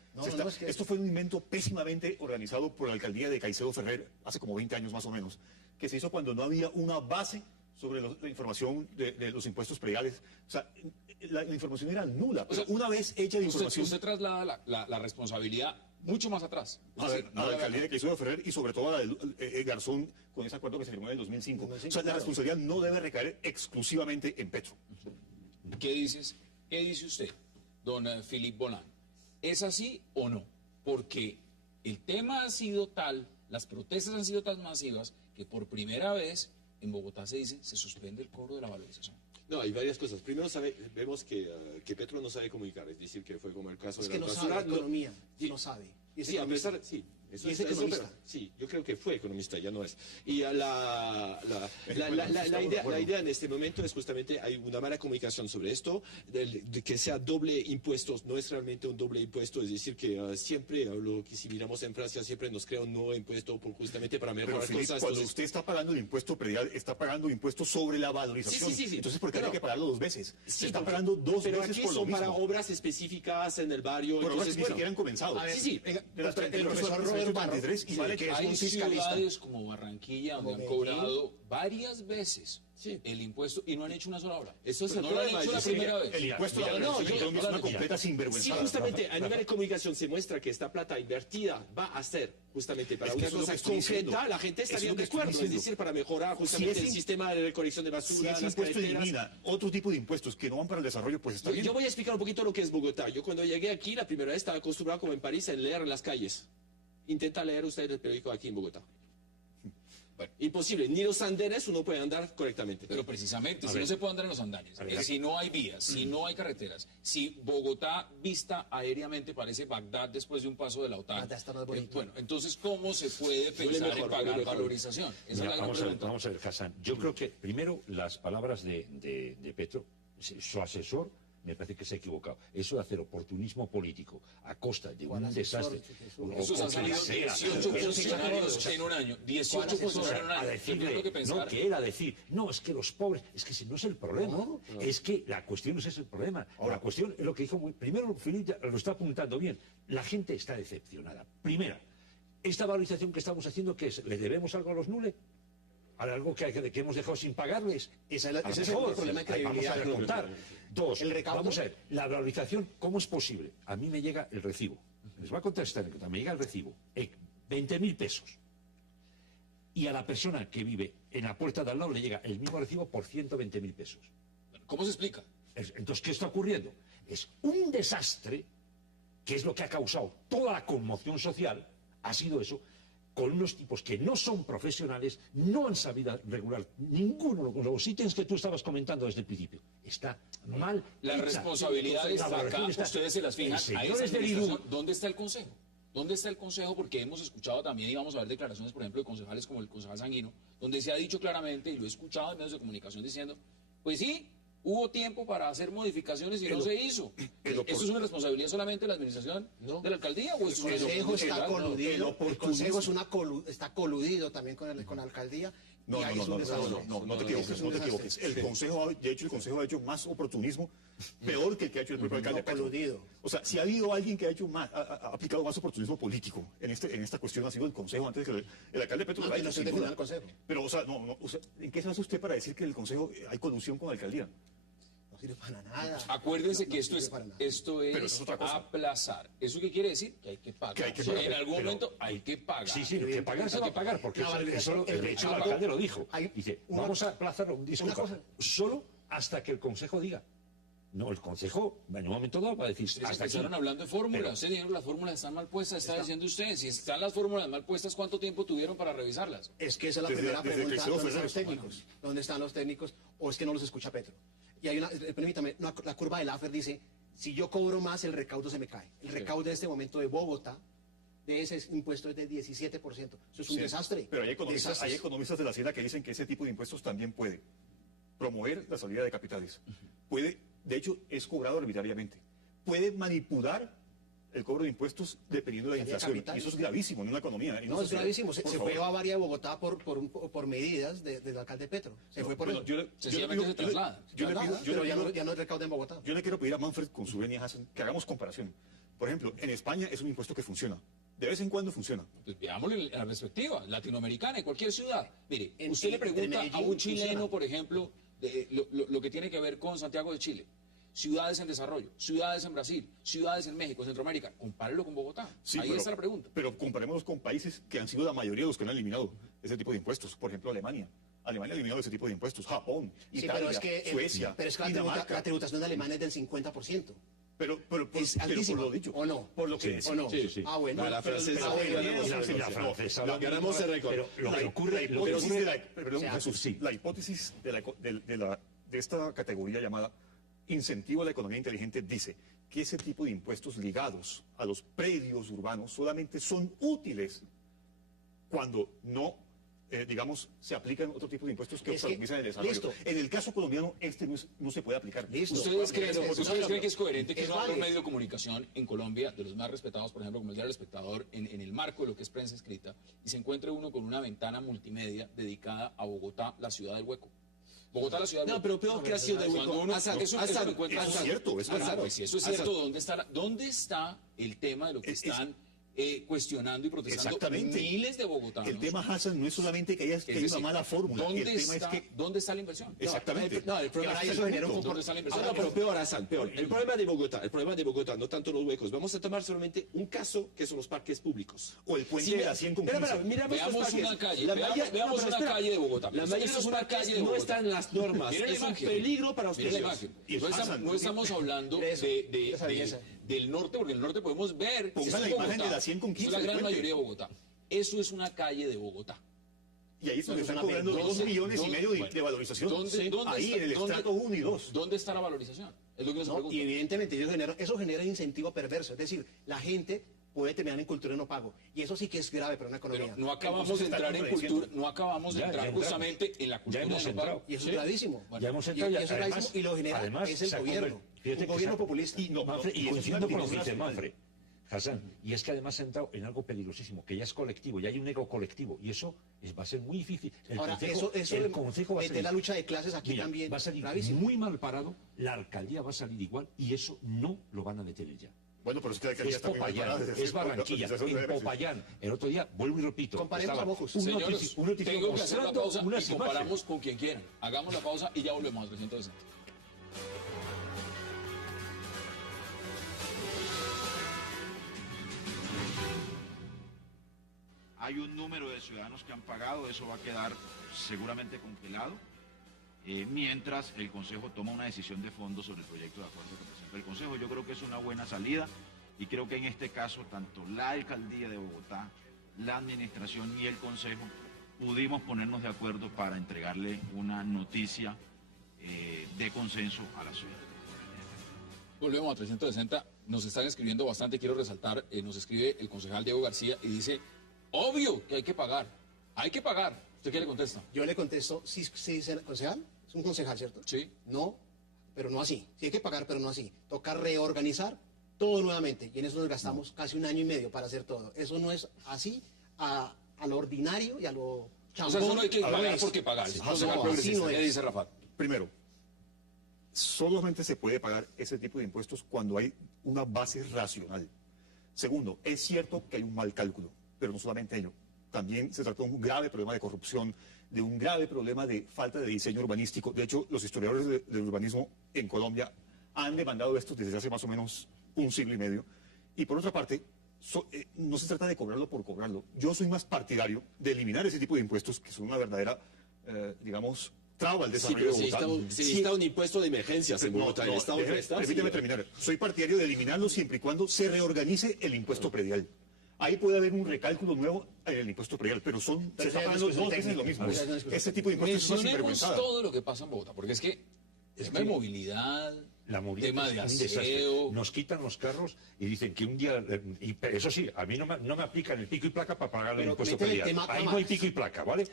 Esto fue un invento pésimamente organizado por la alcaldía de Caicedo Ferrer hace como 20 años más o menos, que se hizo cuando no había una base sobre la información de los impuestos prediales. O sea, la información era nula. O sea, Pero una vez hecha la información... Usted traslada la responsabilidad mucho más atrás. A la alcaldía de Caicedo Ferrer y sobre todo a la de Garzón con ese acuerdo que se firmó en el 2005. O sea, la responsabilidad no debe recaer exclusivamente en Petro. ¿Qué dice usted, don Philippe Bolán? ¿Es así o no? Porque el tema ha sido tal, las protestas han sido tan masivas, que por primera vez en Bogotá se dice se suspende el cobro de la valorización. No, hay varias cosas. Primero vemos que Petro no sabe comunicar, es decir, que fue como el caso Es de que la no basura. sabe economía, Sí. no sabe. Y es Sí, a economista. pesar, sí. Eso Y es economista. pero sí, yo creo que fue economista, ya no es. Y la idea en este momento es justamente, hay una mala comunicación sobre esto, de que sea doble impuestos, no es realmente un doble impuesto, es decir, que siempre, lo que si miramos en Francia, siempre nos crea un nuevo impuesto justamente para Pero mejorar Felipe, cosas. cuando Entonces, usted está pagando el impuesto predial, está pagando impuestos sobre la valorización. Sí. Entonces, ¿por qué hay que pagarlo dos veces? sí, Se está porque- pagando dos pero veces aquí por lo son mismo. para obras específicas en el barrio. Por obras Entonces, que ni siquiera han comenzado. A ver, Sí. venga, De las el 32 profesor obras Robert Barro, 33 y vale que es Hay un fiscalista. ciudades como Barranquilla donde han Como Medellín. cobrado varias veces Sí. el impuesto y no han hecho una sola obra. Eso es Pero el no lo han problema, hecho la es decir, primera vez. El impuesto a la Mira, no, valorización yo- es una completa Sí, sinvergüenza. justamente a nivel de comunicación se muestra que esta plata invertida va a ser justamente para Es que una eso es lo cosa que estoy concreta, diciendo. la gente Eso está es bien lo que de estoy acuerdo, es diciendo. decir, para mejorar justamente Si el ese- sistema de recolección de Si basura, ese las impuesto carreteras. elimina otro tipo de impuestos que no van para el desarrollo, pues está bien. Yo voy a explicar un poquito lo que es Bogotá. Yo cuando llegué aquí la primera vez estaba acostumbrado como en París a leer en las calles. Intenta leer usted el periódico aquí en Bogotá. Bueno, imposible, ni los andenes uno puede andar correctamente. Pero precisamente, si ver. no se puede andar en los andares, si no hay vías, si no hay carreteras, si Bogotá vista aéreamente parece Bagdad después de un paso de la OTAN, Bagdad está más bonito. bueno, entonces ¿cómo se puede Huele pensar mejor, en pagar huele mejor. valorización? Esa es Mira, la gran pregunta. vamos a ver, Hassan. Yo creo que primero las palabras de Petro, su asesor, me parece que se ha equivocado. Eso de hacer oportunismo político a costa de ¿Cuál un asesor? desastre. Esos han que salido sea. 18 Pero funcionarios en un año. 18 funcionarios en un a año. Yo decirle, tengo que pensar. no, que él a decir, no, es que los pobres, es que si no es el problema, es que la cuestión no es ese el problema. La cuestión es lo que dijo primero, Felipe lo está apuntando bien, la gente está decepcionada. Primera, esta valorización que estamos haciendo, ¿qué es? ¿Le debemos algo a los nules? ¿Algo que hemos dejado sin pagarles? Ese A lo es el mejor, problema de ahí vamos a credibilidad. contar. Dos, ¿El recaudo? vamos a ver, la valorización, ¿cómo es posible? A mí me llega el recibo. Les voy a contar esta anécdota. Me llega el recibo, 20.000 pesos. Y a la persona que vive en la puerta de al lado le llega el mismo recibo por 120.000 pesos. ¿Cómo se explica? Entonces, ¿qué está ocurriendo? Es un desastre, que es lo que ha causado toda la conmoción social, ha sido eso, con unos tipos que no son profesionales, no han sabido regular ninguno de los ítems que tú estabas comentando desde el principio. Está mal. Las hecha. responsabilidades La acá, valoración está- ustedes se las fijan. El A señor esa es del administración. IRU. ¿Dónde está el Consejo? ¿Dónde está el Consejo? Porque hemos escuchado también, y vamos a ver declaraciones, por ejemplo, de concejales como el concejal Sanguino, donde se ha dicho claramente, y lo he escuchado en medios de comunicación diciendo, pues sí, hubo tiempo para hacer modificaciones y no se hizo. ¿Eso es una responsabilidad solamente de la administración de la alcaldía? ¿O es El una Consejo está responsabilidad? coludido, el el Consejo es está coludido también con la alcaldía. y No, ahí no, es un no, desastre. no te equivoques, Es no un te desastre. equivoques. El Consejo ha hecho más oportunismo, peor que el que ha hecho el propio alcalde No, Petro. coludido. O sea, si ha habido alguien que ha hecho más, ha aplicado más oportunismo político en esta cuestión, ha sido el Consejo antes que el alcalde Petro. No, lo ha y no hecho, estoy sin duda. defendiendo al Consejo. Pero, o sea, ¿en qué se basa usted para decir que el Consejo hay colusión con la alcaldía? No sirve para nada. Acuérdense No, que no esto sirve es, para nada. esto Pero eso es es otra cosa. aplazar. ¿Eso qué quiere decir? Que hay que pagar. Que hay que pagar. En algún Pero- momento hay que pagar. Sí, sí, lo que pagar se va a pagar, porque La eso, valorización, de hecho el algo- alcalde lo dijo. hay Dice, una- vamos a aplazarlo, disculpa, cosa- solo hasta que el Consejo diga. No, el Consejo en un momento dado va a decir, Ustedes hasta aquí. empezaron hablando de fórmulas. Ustedes dijeron que las fórmulas están mal puestas. Está diciendo usted, si están las fórmulas mal puestas, ¿cuánto tiempo tuvieron para revisarlas? Es que esa es la Desde- primera desde pregunta. Caicedo ¿Dónde están Ferrer. los técnicos? ¿Dónde están los técnicos? ¿O es que no los escucha Petro? Y hay permítame, la curva del AFER dice, si yo cobro más, el recaudo se me cae. El recaudo en este momento de Bogotá, de ese impuesto es de 17%. Eso es un Sí, desastre. Pero hay economistas Desastres. de la Hacienda que dicen que ese tipo de impuestos también puede promover la salida de capitales. Puede, de hecho, es cobrado arbitrariamente. Puede manipular el cobro de impuestos dependiendo de la Salida de inflación. capital. Y eso es gravísimo en una economía. No, es gravísimo. Se Por fue favor. a Bavaria de Bogotá por medidas del alcalde Petro. Se fue por Bueno, eso. Sencillamente se traslada. Pero ya no recauda en Bogotá. Yo le quiero pedir a Manfred con su venia Hassan que hagamos comparación. Por ejemplo, en España es un impuesto que funciona. De vez en cuando funciona. Pues veámosle la perspectiva latinoamericana en cualquier ciudad. Mire, En- usted le entre pregunta a Medellín un chileno, funciona. por ejemplo, lo que tiene que ver con Santiago de Chile, ciudades en desarrollo, ciudades en Brasil, ciudades en México, Centroamérica, compárelo con Bogotá. Sí, Ahí está la pregunta. Pero comparémoslos con países que han sido la mayoría de los que han eliminado ese tipo de impuestos. Por ejemplo, Alemania. Alemania ha eliminado ese tipo de impuestos. Japón, Sí, Italia, pero es que, Suecia, pero es que Dinamarca. la tributación de Alemania es del 50%. Pero Es por altísima, lo dicho. ¿o no? Por lo que ¿O no? Sí, sí. Ah, bueno. La francesa, Pero- ganamos el la récord. francesa, No, ganamos el récord. Pero lo que ocurre, la hipótesis de la, perdón, o sea, Jesús, sí. la hipótesis de esta categoría llamada incentivo a la economía inteligente dice que ese tipo de impuestos ligados a los predios urbanos solamente son útiles cuando no, digamos, se aplican otro tipo de impuestos que Es que- optimizan el desarrollo. listo. En el caso colombiano, no se puede aplicar. Listo. ¿Ustedes creen, pero- ¿ustedes creen que es coherente que es un válido. medio de comunicación en Colombia, de los más respetados, por ejemplo, como el diario El Espectador, en el marco de lo que es prensa escrita, y se encuentre uno con una ventana multimedia dedicada a Bogotá, la ciudad del hueco? Bogotá, la ciudad del No, hueco. pero peor que ha sido de Cuando hueco. uno- Hassan, eso Hassan, lo encuentra- eso es cierto, eso es Ah, claro. pues si eso es Hassan. cierto, ¿dónde está el tema de lo que Es- están cuestionando y protestando Exactamente. miles de bogotanos? El tema, Hassan, no es solamente que haya Es decir, una mala fórmula. ¿dónde El tema está, es que... ¿dónde está la inversión? Exactamente. el problema Para es eso genera un punto. ¿Dónde está la inversión? No, pero peor, Hassan, peor. El problema de Bogotá, no tanto los huecos. Vamos a tomar solamente un caso que son los parques públicos. O el puente Sí, de la 100 con espera, 15. miramos los Veamos parques. una calle, La veamos- mayoría- veamos pero una espera. calle de Bogotá. La mayoría Esto de es los una parques calle de no Bogotá. están en las normas. Miren la Es un imagen. peligro para los Miren la precios. imagen. Y No Hassan, no estamos hablando Eso, esa de- belleza. del norte, porque en el norte podemos ver. Ponga es la Bogotá. imagen de la 100 con 15 Es la del gran puente. mayoría de Bogotá. Eso es una calle de Bogotá. Y ahí es donde Eso es están una cobrando pena. 2 millones y ¿Dónde- medio de bueno, valorización. ¿Dónde- Sí. dónde Ahí está- en el dónde- estrato 1 y 2. ¿Dónde está la valorización? Es lo que uno se ¿no? pregunta. Y evidentemente eso genera incentivo perverso. Es decir, la gente puede terminar en cultura de no pago. Y eso sí que es grave para una Pero economía. no acabamos Entonces de está entrar en contradiciendo. cultura, no acabamos de Ya, entrar ya entramos. justamente en la cultura hemos del no pago. entrado. Y eso Sí. es gravísimo. Bueno, Ya hemos Y, entrado y ya, eso es además, gravísimo, y lo genera además, es el se ha gobierno. convertido- fíjate Un que gobierno se ha- populista. Y no, Manfred, y eso es coincidiendo una con lo que actitud dice nacional. Manfred, Hassan, y es que además ha entrado en algo peligrosísimo, que ya es colectivo, ya hay un ego colectivo, y eso va a ser muy difícil. Ahora, Consejo va a mete salir, la lucha de clases aquí mira, también. va a salir gravísimo. muy mal parado, la alcaldía va a salir igual, y eso no lo van a detener ya. Bueno, pero es que la alcaldía Es está muy Popayán, preparada desde es hace- Barranquilla, desde hace en 9 meses. Popayán. El otro día, vuelvo y repito, Comparemos estaba a ojos. un Señores, noticiero tengo que hacer la mostrando pausa unas y comparamos con quien quieran. Hagamos la pausa y ya volvemos a 360. Hay un número de ciudadanos que han pagado, eso va a quedar seguramente congelado, mientras el Consejo toma una decisión de fondo sobre el proyecto de acuerdo que presenta el Consejo. Yo creo que es una buena salida y creo que en este caso tanto la Alcaldía de Bogotá, la Administración y el Consejo pudimos ponernos de acuerdo para entregarle una noticia de consenso a la ciudad. Volvemos a 360. Nos están escribiendo bastante, quiero resaltar, nos escribe el concejal Diego García y dice, obvio que hay que pagar. Hay que pagar. ¿Usted qué le contesta? Yo le contesto, sí, concejal, es un concejal, ¿cierto? Sí. No, pero no así. Sí hay que pagar, pero no así. Toca reorganizar todo nuevamente. Y en eso nos gastamos casi un año y medio para hacer todo. Eso no es así a lo ordinario y a lo O chambón. sea, solo hay que No pagar es. porque pagar. Sí, Concejal no, progresista, así no ¿qué es. dice Rafa? Primero, solamente se puede pagar ese tipo de impuestos cuando hay una base racional. Segundo, es cierto que hay un mal cálculo, pero no solamente ello. También se trata de un grave problema de corrupción, de un grave problema de falta de diseño urbanístico. De hecho, los historiadores del urbanismo en Colombia han demandado esto desde hace más o menos un siglo y medio. Y por otra parte, no se trata de cobrarlo por cobrarlo. Yo soy más partidario de eliminar ese tipo de impuestos que son una verdadera, digamos, traba al Sí, desarrollo pero de Bogotá. se necesita un impuesto de emergencias en Bogotá. El Estado presta. Permíteme Sí. terminar. Soy partidario de eliminarlo siempre y cuando se reorganice el impuesto predial. Ahí puede haber un recálculo nuevo en el impuesto predial, pero se Pero está esa es pagando discusión dos veces lo técnica. mismo. Esa es una discusión. Este tipo de impuestos es una Mencionemos sinvergüenzada. todo lo que pasa en Bogotá, porque es que el tema de movilidad, La movilidad tema es de un desastre. aseo. Nos quitan los carros y dicen que un día, eso sí, a mí no me aplican el pico y placa para pagar el Pero impuesto métele predial. tema a Ahí no más. hay pico y placa, ¿vale?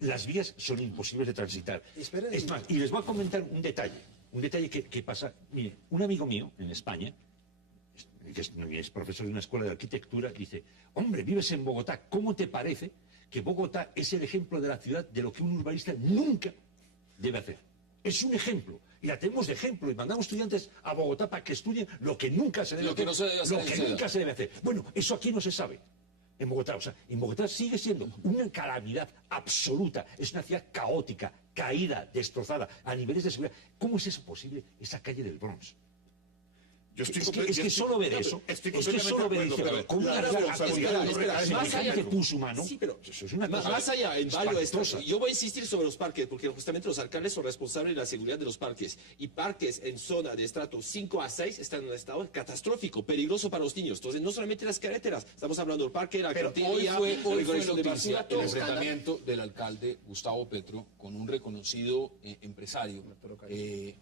Las vías son imposibles de transitar. Esperen. Es más, y les voy a comentar un detalle que pasa. Mire, un amigo mío en España, que es profesor de una escuela de arquitectura, dice, hombre, vives en Bogotá, ¿cómo te parece que Bogotá es el ejemplo de la ciudad de lo que un urbanista nunca debe hacer? Es un ejemplo. y la tenemos de ejemplo, y mandamos estudiantes a Bogotá para que estudien lo que nunca se debe Lo que hacer. no se debe hacer Lo que nunca se debe hacer. Bueno, eso aquí no se sabe. En Bogotá, o sea, en Bogotá sigue siendo una calamidad absoluta, es una ciudad caótica, caída, destrozada, a niveles de seguridad. ¿Cómo es eso posible, esa calle del Bronx? Yo estoy Es que solo ver eso, es que solo ver eso, como una más allá que puso mano, Sí, pero eso es una cosa más allá, en varios espantosa. yo voy a insistir sobre los parques, porque justamente los alcaldes son responsables de la seguridad de los parques. Y parques en zona de estrato 5 a 6 están en un estado catastrófico, peligroso para los niños. Entonces, no solamente las carreteras, estamos hablando del parque, la Hoy cantería, fue recolección de noticia basura, el todo. enfrentamiento del alcalde Gustavo Petro con un reconocido empresario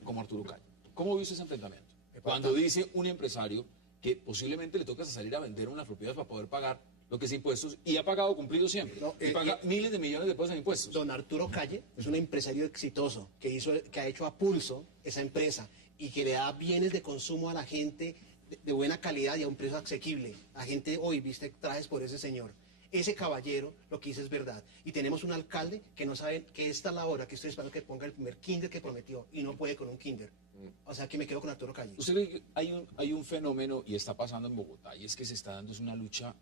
como Arturo Calle. ¿Cómo viste ese enfrentamiento? Cuando dice un empresario que posiblemente le toca salir a vender unas propiedades para poder pagar lo que es impuestos y ha pagado cumplido siempre. No, y paga miles de millones de pesos en impuestos. Don Arturo Calle es un empresario exitoso que ha hecho a pulso esa empresa y que le da bienes de consumo a la gente de buena calidad y a un precio asequible. La gente hoy viste trajes por ese señor. Ese caballero lo que dice es verdad. Y tenemos un alcalde que no sabe que esta es la hora que estoy esperando que ponga el primer kinder que prometió y no puede con un kinder. O sea que me quedo con Arturo Calle. Usted ve que hay un fenómeno y está pasando en Bogotá y es que se está dando una lucha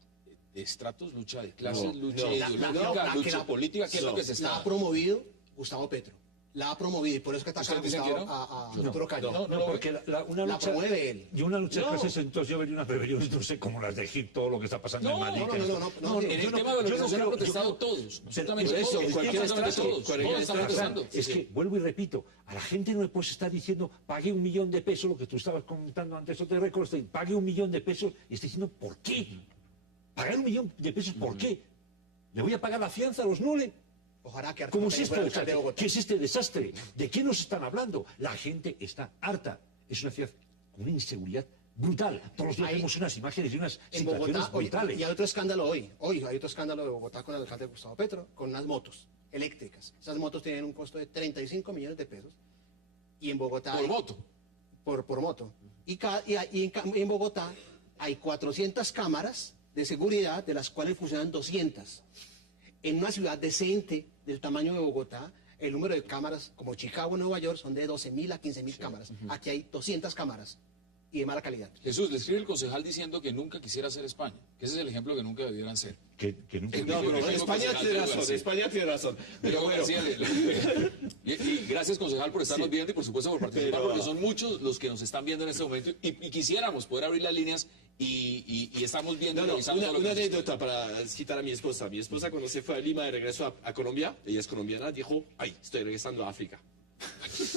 de estratos, lucha de clases, lucha ideológica, lucha política, que es lo que se La está ha promovido Gustavo Petro. La ha promovido y por eso que ataca a ¿Ustedes dicen Gustavo, que no? a Arturo Calle. No, porque una La lucha, promueve él. y una lucha de clases, entonces yo vería unas rebeliones, no sé, como las de Egipto, o lo que está pasando en Madrid. No, En el tema de la organización han protestado todos, absolutamente Por eso, todos, cualquier absolutamente estrato, todos, cualquier todos están estrato. protestando. Es que, vuelvo y repito, a la gente no le puedes estar diciendo, pague 1 millón de pesos, lo que tú estabas comentando antes, te recuerdo, pague 1 millón de pesos, y está diciendo, ¿por qué? ¿Pagar 1 millón de pesos por qué? ¿Le voy a pagar la fianza a los Nole? Ojalá que Arturo ¿Cómo es Calle esto? fuera O sea, alcalde de Bogotá. ¿qué es este desastre? ¿De qué nos están hablando? La gente está harta. Es una ciudad con una inseguridad brutal. Todos los días vemos unas imágenes y unas En situaciones Bogotá, oye, brutales. y hay otro escándalo hoy. Hoy hay otro escándalo de Bogotá con el alcalde Gustavo Petro, con unas motos eléctricas. Esas motos tienen un costo de 35 millones de pesos. Y en Bogotá... Por voto. Por moto. En Bogotá hay 400 cámaras de seguridad, de las cuales funcionan 200. En una ciudad decente del tamaño de Bogotá, el número de cámaras, como Chicago o Nueva York, son de 12.000 a 15.000 cámaras. Aquí hay 200 cámaras y de mala calidad. Jesús, le escribe el concejal diciendo que nunca quisiera ser España, que ese es el ejemplo que nunca debieran ser. Que nunca... No, pero España tiene razón, España tiene razón. Pero bueno, Y gracias, concejal, por estarnos viendo y por supuesto por participar, porque son muchos los que nos están viendo en este momento y quisiéramos poder abrir las líneas y estamos viendo y revisando todo lo que una nos anécdota para citar a mi esposa. Mi esposa cuando se fue a Lima de regreso a Colombia, ella es colombiana, dijo, ay, estoy regresando a África.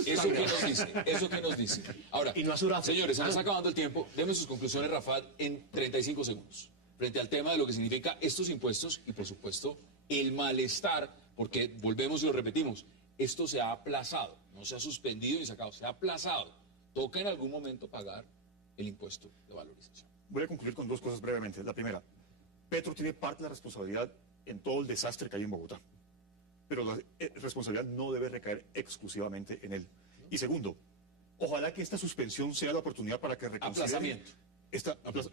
¿Eso qué nos dice? ¿Eso qué nos dice? Ahora, Y no a Sudáfrica. señores, se nos está acabando el tiempo. Deme sus conclusiones, Rafael, en 35 segundos. Frente al tema de lo que significa estos impuestos y, por supuesto, el malestar, porque volvemos y lo repetimos, esto se ha aplazado, no se ha suspendido ni sacado, se ha aplazado. Toca en algún momento pagar el impuesto de valorización. Voy a concluir con dos cosas brevemente. La primera, Petro tiene parte de la responsabilidad en todo el desastre que hay en Bogotá, pero la responsabilidad no debe recaer exclusivamente en él. Y segundo, ojalá que esta suspensión sea la oportunidad para que reconsideren...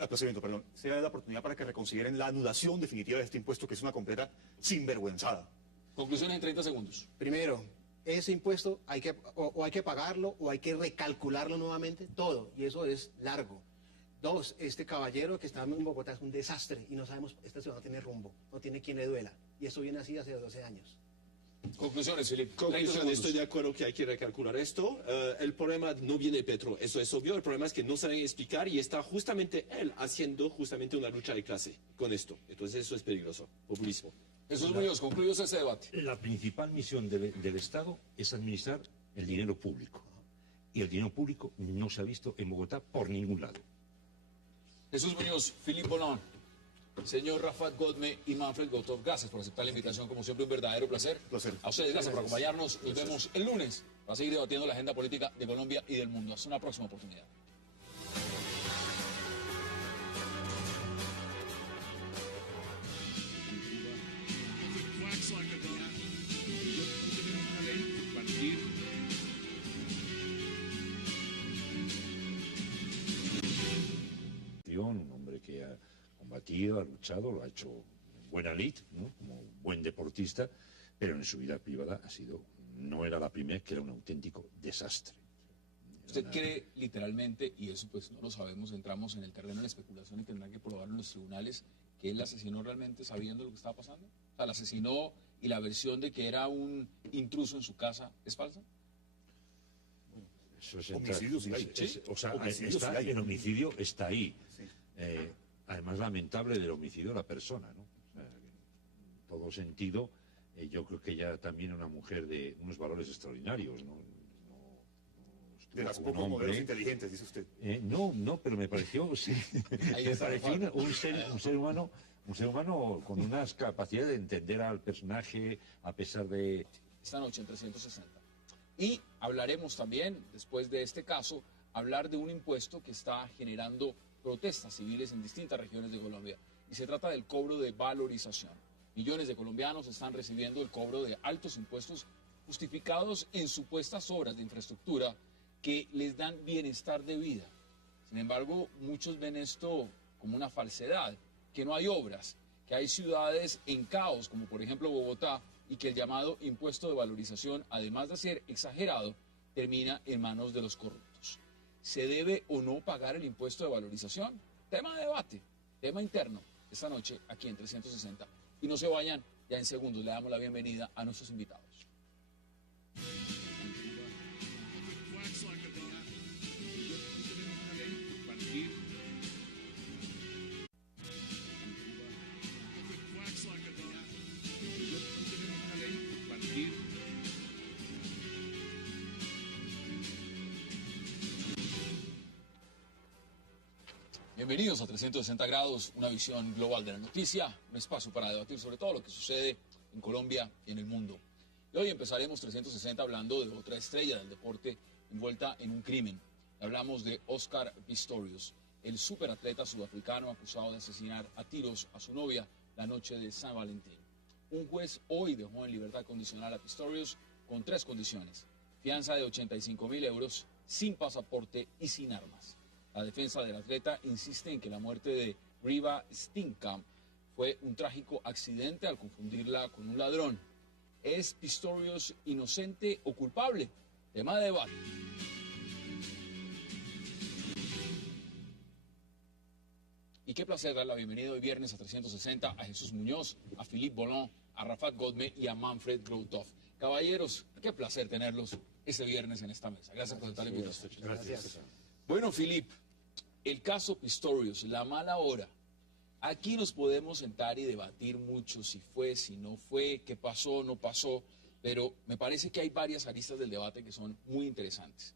Aplazamiento, perdón. Sea la oportunidad para que reconsideren la anulación definitiva de este impuesto, que es una completa sinvergüenzada. Conclusiones en 30 segundos. Primero, ese impuesto hay que pagarlo o hay que recalcularlo nuevamente, todo, y eso es largo. Dos, este caballero que está en Bogotá es un desastre y no sabemos, esta ciudad no tiene rumbo, no tiene quien le duela. Y eso viene así hace 12 años. Conclusiones, Felipe. 30 Conclusión, segundos. estoy de acuerdo que hay que recalcular esto. El problema no viene de Petro, eso es obvio. El problema es que no saben explicar y está justamente él haciendo justamente una lucha de clase con esto. Entonces eso es peligroso, populismo. Jesús Muñoz, concluyos ese debate. La principal misión del Estado es administrar el dinero público. Y el dinero público no se ha visto en Bogotá por ningún lado. Jesús Muñoz, Philippe Bolón, señor Rafael Godme y Manfred Gotov, gracias por aceptar la invitación, como siempre un verdadero placer. Placer. A ustedes, gracias por acompañarnos. Nos vemos el lunes para seguir debatiendo la agenda política de Colombia y del mundo. Hasta una próxima oportunidad. Un hombre que ha combatido, ha luchado, lo ha hecho en buena lid, ¿no? Como buen deportista, pero en su vida privada no era la primera, que era un auténtico desastre. ¿Usted cree literalmente, y eso pues no lo sabemos, entramos en el terreno de la especulación y tendrán que probarlo en los tribunales, que él la asesinó realmente sabiendo lo que estaba pasando? O sea, ¿la asesinó y la versión de que era un intruso en su casa es falsa? Eso es Homicidio sí hay. o sea, Homicidio sí hay. el homicidio está ahí. Sí. Además, lamentable del homicidio de la persona, ¿no? O sea, en todo sentido, yo creo que ella también una mujer de unos valores extraordinarios, ¿no? De las Un pocos hombre. modelos inteligentes, dice usted. No, pero me pareció, sí, me pareció un ser humano con unas capacidades de entender al personaje a pesar de... Esta noche en 360. Y hablaremos también, después de este caso, hablar de un impuesto que está generando protestas civiles en distintas regiones de Colombia. Y se trata del cobro de valorización. Millones de colombianos están recibiendo el cobro de altos impuestos justificados en supuestas obras de infraestructura que les dan bienestar de vida. Sin embargo, muchos ven esto como una falsedad, que no hay obras, que hay ciudades en caos, como por ejemplo Bogotá, y que el llamado impuesto de valorización, además de ser exagerado, termina en manos de los corruptos. ¿Se debe o no pagar el impuesto de valorización? Tema de debate, tema interno, esta noche aquí en 360. Y no se vayan, ya en segundos le damos la bienvenida a nuestros invitados. Bienvenidos a 360 grados, una visión global de la noticia, un espacio para debatir sobre todo lo que sucede en Colombia y en el mundo. Y hoy empezaremos 360 hablando de otra estrella del deporte envuelta en un crimen. Hablamos de Oscar Pistorius, el superatleta sudafricano acusado de asesinar a tiros a su novia la noche de San Valentín. Un juez hoy dejó en libertad condicional a Pistorius con 3 condiciones: fianza de 85.000 euros, sin pasaporte y sin armas. La defensa del atleta insiste en que la muerte de Reeva Steenkamp fue un trágico accidente al confundirla con un ladrón. ¿Es Pistorius inocente o culpable? Tema de debate. Y qué placer dar la bienvenida hoy viernes a 360 a Jesús Muñoz, a Philippe Bollon, a Rafat Godme y a Manfred Grouthoff. Caballeros, qué placer tenerlos este viernes en esta mesa. Gracias por aceptar la invitación. Gracias. Bueno, Philippe, el caso Pistorius, la mala hora. Aquí nos podemos sentar y debatir mucho si fue, si no fue, qué pasó, no pasó, pero me parece que hay varias aristas del debate que son muy interesantes.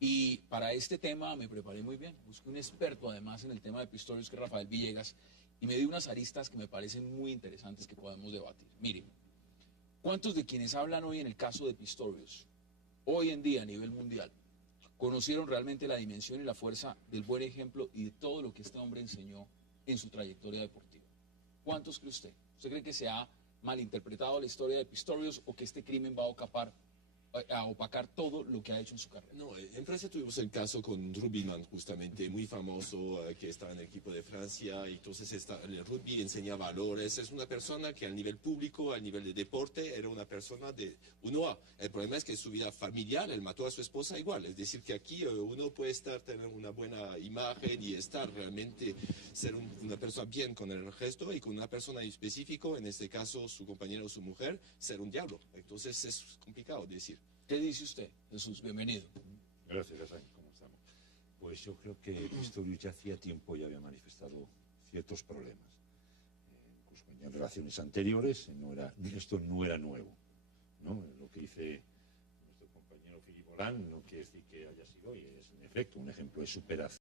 Y para este tema me preparé muy bien. Busqué un experto además en el tema de Pistorius, que es Rafael Villegas, y me dio unas aristas que me parecen muy interesantes que podemos debatir. Miren, ¿cuántos de quienes hablan hoy en el caso de Pistorius, hoy en día a nivel mundial, conocieron realmente la dimensión y la fuerza del buen ejemplo y de todo lo que este hombre enseñó en su trayectoria deportiva? ¿Cuántos cree usted? ¿Usted cree que se ha malinterpretado la historia de Pistorius o que este crimen va a opacar todo lo que ha hecho en su carrera? No, en Francia tuvimos el caso con Rubinman, justamente, muy famoso, que estaba en el equipo de Francia, y entonces el rugby enseña valores. Es una persona que al nivel público, al nivel de deporte, era una persona de 1A. El problema es que su vida familiar, él mató a su esposa igual. Es decir, que aquí uno puede tener una buena imagen y estar realmente, ser una persona bien con el resto, y con una persona en específico, en este caso su compañero o su mujer, ser un diablo. Entonces es complicado decir. ¿Qué dice usted, Jesús? Bienvenido. Gracias, Hassan. ¿Cómo estamos? Pues yo creo que Pistorius ya hacía tiempo ya había manifestado ciertos problemas. Incluso en relaciones anteriores, esto no era nuevo, ¿no? Lo que dice nuestro compañero Philippe Bollon no quiere decir que haya sido hoy, es en efecto un ejemplo de